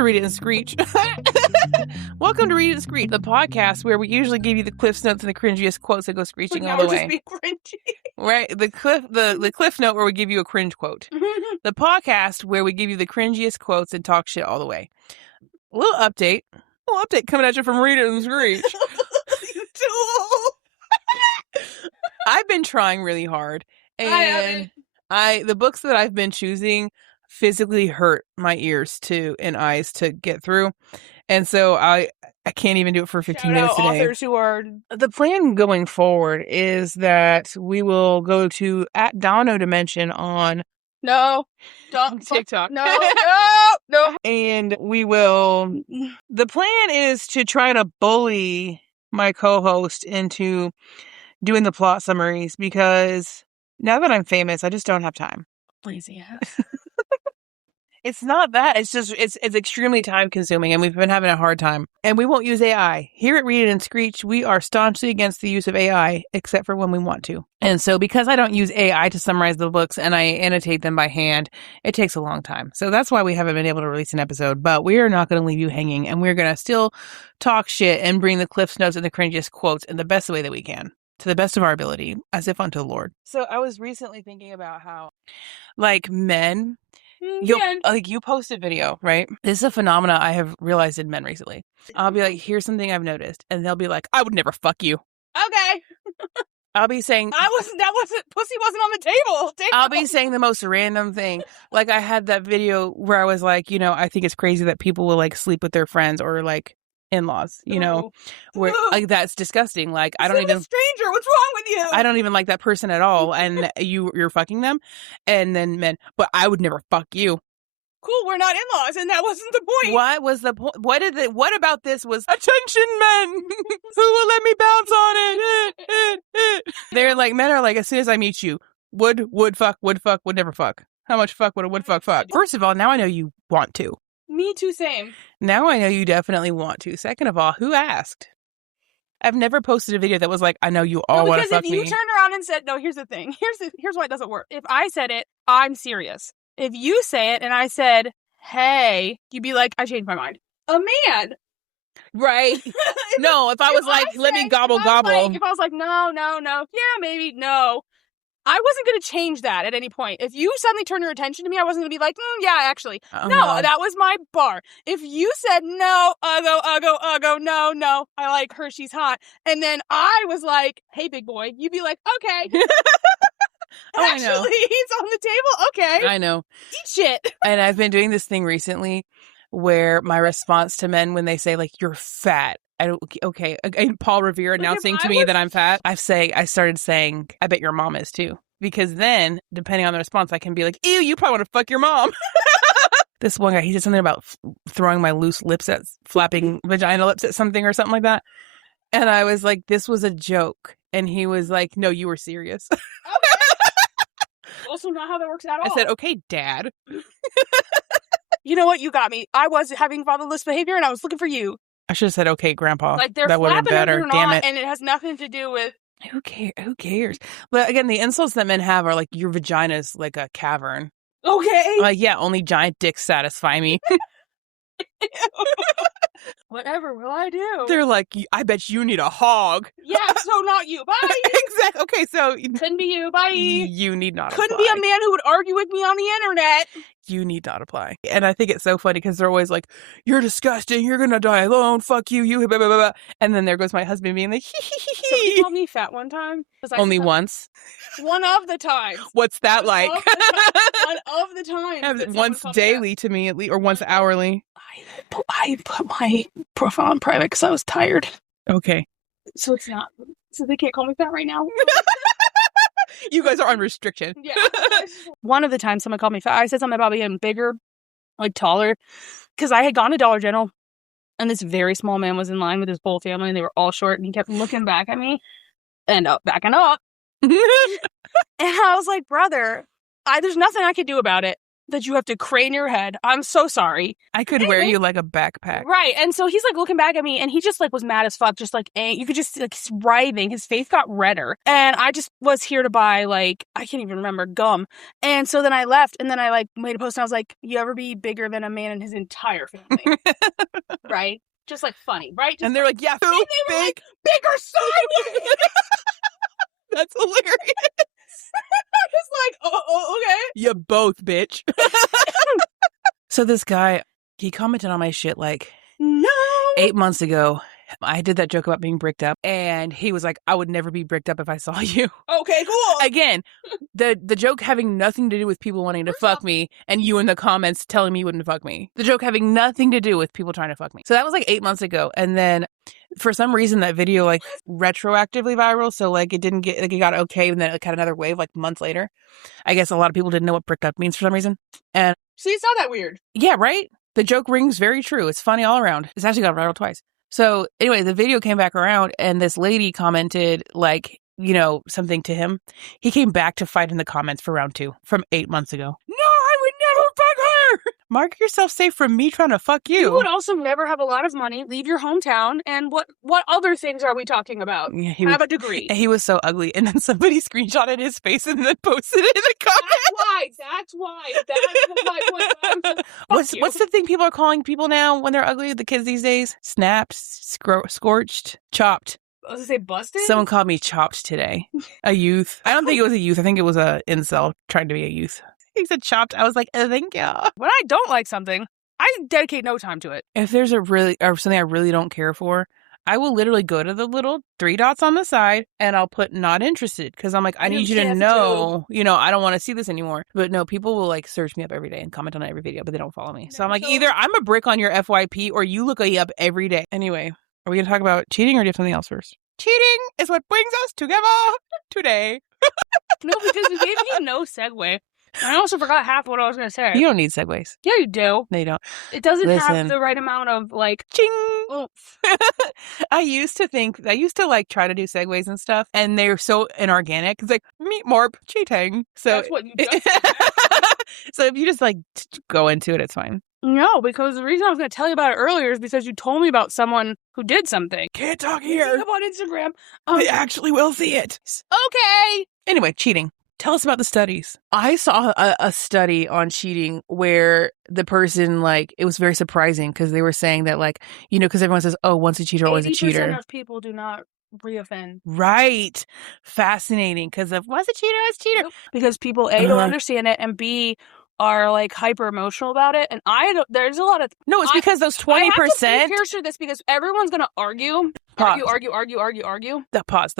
to Read It and Screech. Welcome to Read It and Screech, the podcast where we usually give you the cliff notes and the cringiest quotes that go screeching all the way. Just be cringy. Right? The cliff note where we give you a cringe quote. The podcast where we give you the cringiest quotes and talk shit all the way. A little update coming at you from Read It and Screech. You tool. I've been trying really hard, and the books that I've been choosing physically hurt my ears and eyes to get through, and so I can't even do it for 15 minutes a day. Authors who are The plan going forward is that we will go to @DonoDimension on TikTok. No. And we will. The plan is to try to bully my co-host into doing the plot summaries, because now that I'm famous, I just don't have time. Lazy ass. It's not that. It's just, it's extremely time consuming, and we've been having a hard time. And we won't use AI. Here at Read It and Screech, we are staunchly against the use of AI, except for when we want to. And so because I don't use AI to summarize the books and I annotate them by hand, it takes a long time. So that's why we haven't been able to release an episode. But we are not going to leave you hanging, and we're going to still talk shit and bring the cliff notes and the cringiest quotes in the best way that we can, to the best of our ability, as if unto the Lord. So I was recently thinking about how, like, men... You post a video, right? This is a phenomena I have realized in men recently. I'll be like, here's something I've noticed. And they'll be like, I would never fuck you. Okay. I'll be saying... Pussy wasn't on the table. I'll be saying the most random thing. Like, I had that video where I was like, I think it's crazy that people will, like, sleep with their friends or, like, in-laws, where like that's disgusting. Like, I don't even a stranger. What's wrong with you? I don't even like that person at all, and you're fucking them. And then men, but I would never fuck you. Cool, we're not in-laws, and that wasn't the point. What was the point? What about this was attention, men? Who will let me bounce on it? They're like, men are like, as soon as I meet you, would fuck, would never fuck. How much fuck would a would fuck? First of all, now I know you want to. Me too, same. Now I know you definitely want to. Second of all, who asked? I've never posted a video that was like, I know you all want to fuck me. Because if you turned around and said, no, here's the thing. Here's why it doesn't work. If I said it, I'm serious. If you say it and I said, hey, you'd be like, I changed my mind. A man. Right. No, if I was like, let me gobble. If I was like, no. Yeah, maybe, no. I wasn't going to change that at any point. If you suddenly turn your attention to me, I wasn't going to be like, yeah, actually. No, that was my bar. If you said, no, go, no, I like her, she's hot. And then I was like, hey, big boy, you'd be like, okay. I know. He's on the table? Okay. I know. Eat shit. And I've been doing this thing recently where my response to men when they say, like, you're fat. And Paul Revere announcing to me that I'm fat. I started saying, I bet your mom is too. Because then, depending on the response, I can be like, ew, you probably want to fuck your mom. This one guy, he said something about throwing my loose lips at, flapping vagina lips at something or something like that. And I was like, this was a joke. And he was like, no, you were serious. Okay. Also not how that works at all. I said, okay, Dad. You know what? You got me. I was having fatherless behavior and I was looking for you. I should have said, okay, Grandpa. Like, they're that would have been better. Damn it. And it has nothing to do with... Who cares? But again, the insults that men have are like, your vagina's like a cavern. Okay. Like, yeah, only giant dicks satisfy me. Whatever will I do? They're like, I bet you need a hog. Yeah, so not you. Bye. Exactly. Okay, so... Couldn't be you. Bye. You need not Couldn't apply. be a man who would argue with me on the internet. You need not apply. And I think it's so funny because they're always like, you're disgusting. You're going to die alone. Fuck you. You blah, blah, blah, blah. And then there goes my husband being like, Somebody called me fat one time. Only once? One of the times. What's that like? One of the times. Once daily to me, at least, or once hourly. I put my profile on private because I was tired. Okay. So it's not. So they can't call me fat right now. You guys are on restriction. Yeah. One of the times someone called me fat, I said something about being bigger, like taller, because I had gone to Dollar General, and this very small man was in line with his whole family, and they were all short, and he kept looking back at me and backing up. And I was like, brother, there's nothing I could do about it. that you have to crane your head. I'm so sorry. I could wear you like a backpack. Right. And so he's like looking back at me and he just like was mad as fuck. Just like, you could just like writhing. His face got redder. And I just was here to buy like, I can't even remember, gum. And so then I left and then I like made a post and I was like, you ever be bigger than a man and his entire family? Right? Just like funny, right? Just and they're like, yeah, and they were big. like, bigger sideways. That's hilarious. I was like, oh, okay. You both, bitch. So this guy, he commented on my shit like no 8 months ago. I did that joke about being bricked up, and he was like, I would never be bricked up if I saw you. Okay, cool. Again, the joke having nothing to do with people wanting to fuck me, and you in the comments telling me you wouldn't fuck me. The joke having nothing to do with people trying to fuck me. So that was like 8 months ago, and then for some reason that video like retroactively viral, so like it didn't get, like it got okay, and then it got another wave like months later. I guess a lot of people didn't know what bricked up means for some reason. And see, it's not that weird. Yeah, right? The joke rings very true. It's funny all around. It's actually got viral twice. So anyway, the video came back around and this lady commented like, you know, something to him. He came back to fight in the comments for round 2 from 8 months ago. No, I would never fuck her. Mark yourself safe from me trying to fuck you. You would also never have a lot of money, leave your hometown, and what other things are we talking about? Yeah, have a degree. He was so ugly. And then somebody screenshotted his face and then posted it in the comments. That's why. That's why. What's the thing people are calling people now when they're ugly, the kids these days? Snaps, scorched, chopped. I was going to say busted? Someone called me chopped today. A youth. I don't think it was a youth. I think it was a incel trying to be a youth. He said chopped. I was like, oh, thank you. When I don't like something, I dedicate no time to it. If there's something I really don't care for, I will literally go to the little 3 dots on the side and I'll put not interested because I'm like, I need you to know, I don't want to see this anymore. But no, people will like search me up every day and comment on every video, but they don't follow me. So I'm like, either I'm a brick on your FYP or you look me up every day. Anyway, are we going to talk about cheating or do you have something else first? Cheating is what brings us together today. No, because you gave me no segue. I also forgot half what I was going to say. You don't need segues. Yeah, you do. No, you don't. It doesn't have the right amount of like ching. I used to like try to do segues and stuff, and they're so inorganic. It's like meet Morp cheating. So that's what you just so if you just like go into it, it's fine. No, because the reason I was going to tell you about it earlier is because you told me about someone who did something. Can't talk here. Up on Instagram. They actually will see it. Okay. Anyway, cheating. Tell us about the studies. I saw a study on cheating where the person, like, it was very surprising because they were saying that, like, because everyone says, oh, once a cheater, always a cheater. 80% of people do not reoffend. Right. Fascinating because of once a cheater, always a cheater. Nope. Because people, A, don't understand it, and B, are like hyper emotional about it, and there's a lot of it's because those 20%. I have to picture this because everyone's gonna argue. The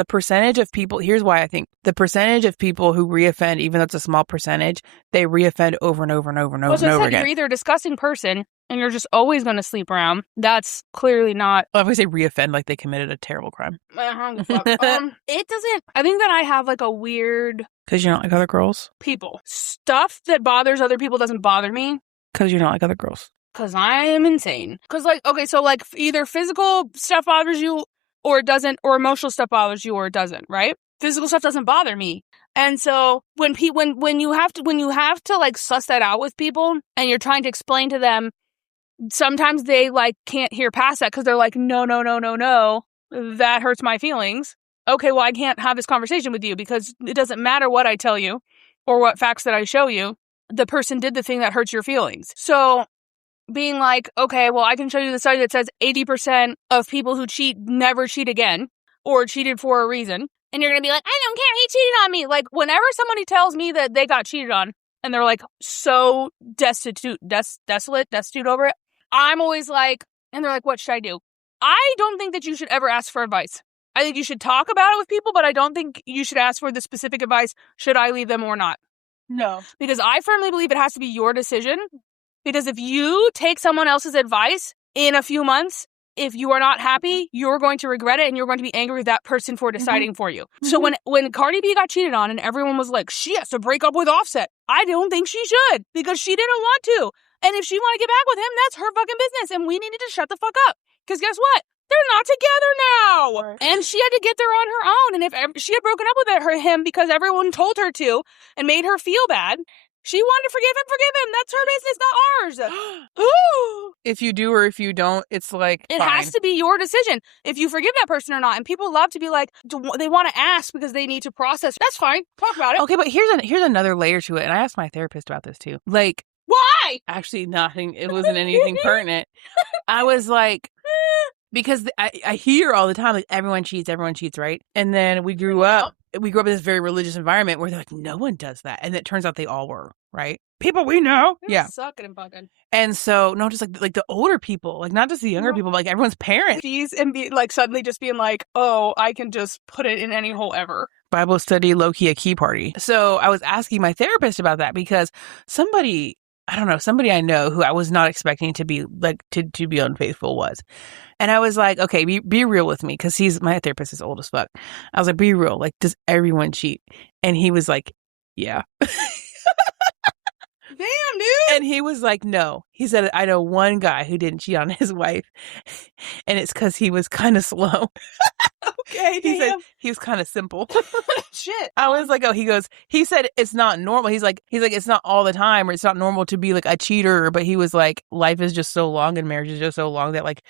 percentage of people. Here's why I think the percentage of people who reoffend, even though it's a small percentage, they reoffend over and over and over and over and over again. You're either a disgusting person and you're just always gonna sleep around. That's clearly not. Well, if we say reoffend, like they committed a terrible crime. It doesn't. I think that I have like a weird. Because you don't like other girls? People. Stuff that bothers other people doesn't bother me. Because you don't like other girls. Because I am insane. Because so either physical stuff bothers you or it doesn't, or emotional stuff bothers you or it doesn't, right? Physical stuff doesn't bother me. And so when you have to like suss that out with people and you're trying to explain to them, sometimes they like can't hear past that because they're like, no, that hurts my feelings. Okay, well, I can't have this conversation with you because it doesn't matter what I tell you or what facts that I show you. The person did the thing that hurts your feelings. So being like, okay, well, I can show you the study that says 80% of people who cheat never cheat again or cheated for a reason. And you're going to be like, I don't care, he cheated on me. Like, whenever somebody tells me that they got cheated on and they're like so destitute over it, I'm always like, and they're like, what should I do? I don't think that you should ever ask for advice. I think you should talk about it with people, but I don't think you should ask for the specific advice, should I leave them or not? No. Because I firmly believe it has to be your decision. Because if you take someone else's advice in a few months, if you are not happy, you're going to regret it and you're going to be angry with that person for deciding for you. So when Cardi B got cheated on and everyone was like, she has to break up with Offset, I don't think she should because she didn't want to. And if she wanted to get back with him, that's her fucking business. And we needed to shut the fuck up. Because guess what? They're not together now. And she had to get there on her own. And if she had broken up with him because everyone told her to and made her feel bad, She wanted to forgive him. That's her business, not ours. If you do or if you don't, it's like, it fine. has to be your decision if you forgive that person or not. And people love to be like, they want to ask because they need to process. That's fine. Talk about it. Okay, but here's another layer to it. And I asked my therapist about this too. Like, why? Actually, nothing. It wasn't anything pertinent. I was like, because I hear all the time, like, everyone cheats, right? And then we grew up in this very religious environment where they're like, no one does that. And it turns out they all were, right? People we know. Yeah. Sucking and fucking. And so, no, just like the older people, like not just the younger people, but like everyone's parents. And be like suddenly just being like, oh, I can just put it in any hole ever. Bible study, low-key a key party. So I was asking my therapist about that because somebody I know who I was not expecting to be like, to be unfaithful was. And I was like, okay, be real with me. Cause my therapist is old as fuck. I was like, be real. Like, does everyone cheat? And he was like, yeah. Damn, dude. And he was like, no. He said, I know one guy who didn't cheat on his wife. And it's because he was kind of slow. Okay, he said he was kind of simple. Shit. I was like, he said it's not normal. He's like, it's not all the time, or it's not normal to be like a cheater. But he was like, life is just so long and marriage is just so long that like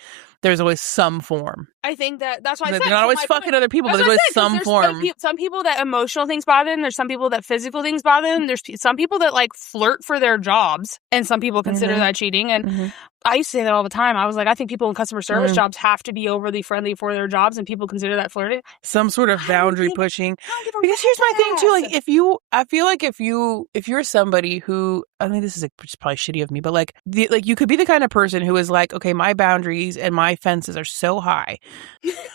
there's always some form. I think that's why I said they're not always fucking other people, but there's always some form. Some people that emotional things bother them. There's some people that physical things bother them. There's some people that like flirt for their jobs, and some people consider that cheating. And I used to say that all the time. I was like, I think people in customer service jobs have to be overly friendly for their jobs, and people consider that flirting. Some sort of boundary pushing. Because here's my thing too. Like, I feel like if you're somebody who, I mean, this is probably shitty of me, but like, you could be the kind of person who is like, okay, my boundaries and my fences are so high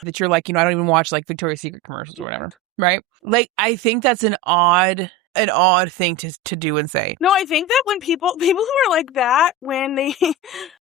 that you're like, I don't even watch like Victoria's Secret commercials or whatever, right? Like, I think that's an odd thing to do and say. No, I think that when people who are like that, when they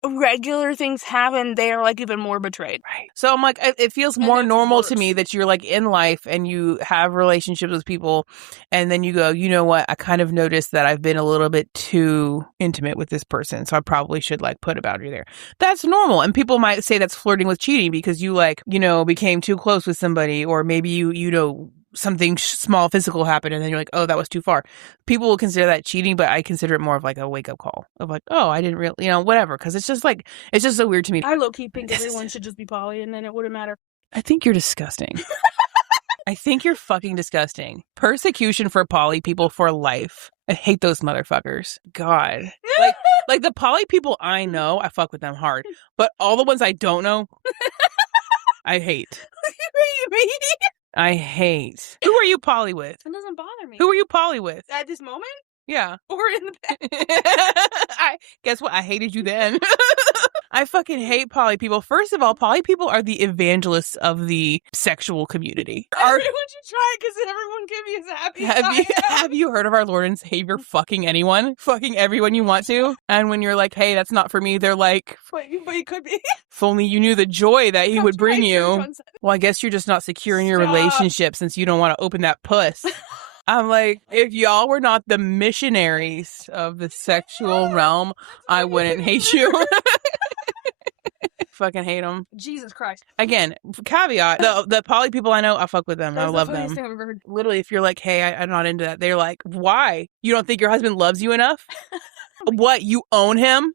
regular things happen, they are like even more betrayed. Right. So I'm like, it feels more normal to me that you're like in life and you have relationships with people, and then you go, you know what? I kind of noticed that I've been a little bit too intimate with this person, so I probably should like put a boundary there. That's normal, and people might say that's flirting with cheating because you like, became too close with somebody, or maybe you something small physical happened and then you're like, oh, that was too far. People will consider that cheating, but I consider it more of like a wake up call of like, oh, I didn't really, whatever. Cause it's just so weird to me. I low-key think everyone should just be poly and then it wouldn't matter. I think you're disgusting. I think you're fucking disgusting. Persecution for poly people for life. I hate those motherfuckers. God. Like the poly people I know, I fuck with them hard. But all the ones I don't know, I hate. I hate. Who are you poly with? It doesn't bother me. Who are you poly with? At this moment? Yeah. Or in the past? Guess what? I hated you then. I fucking hate poly people. First of all, poly people are the evangelists of the sexual community. Everyone should try it because everyone can be as happy. Have you heard of our Lord and Savior fucking anyone? Fucking everyone you want to? And when you're like, hey, that's not for me, they're like, but you could be. If only you knew the joy that he would bring you. Well, I guess you're just not secure in your relationship since you don't want to open that puss. I'm like, if y'all were not the missionaries of the sexual realm, I wouldn't hate you. Fucking hate them. Jesus Christ. Again, caveat, the poly people I know, I fuck with them. I love them. Thing I've ever heard. Literally, if you're like, hey, I'm not into that, they're like, why? You don't think your husband loves you enough? What, you own him?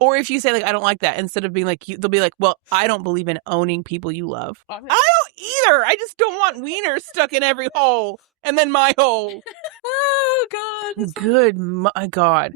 Or if you say, like, I don't like that, instead of being like, they'll be like, well, I don't believe in owning people you love. I don't either. I just don't want wieners stuck in every hole. And then my hole. Oh, God. Good, my God.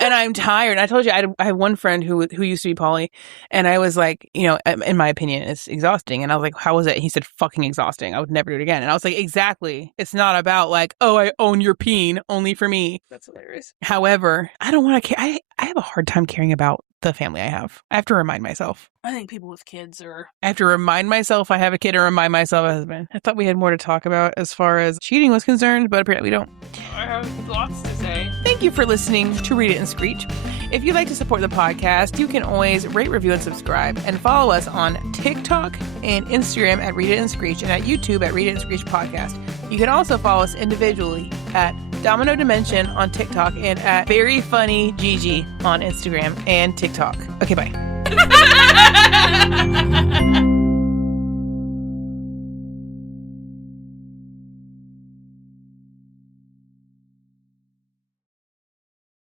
And I'm tired. I told you, I had one friend who used to be poly, and I was like, in my opinion, it's exhausting. And I was like, how was it? He said, fucking exhausting. I would never do it again. And I was like, exactly. It's not about like, oh, I own your peen only for me. That's hilarious. However, I don't want to care. I have a hard time caring about the family I have. I have to remind myself. I think people with kids are... I have to remind myself I have a kid and remind myself I have a husband. I thought we had more to talk about as far as cheating was concerned, but apparently we don't. I have lots to say. Thank you for listening to Read It and Screech. If you'd like to support the podcast, you can always rate, review, and subscribe, and follow us on TikTok and Instagram at Read It and Screech, and at YouTube at Read It and Screech Podcast. You can also follow us individually at Domino Dimension on TikTok and at Very Funny Gigi on Instagram and TikTok. Okay, bye.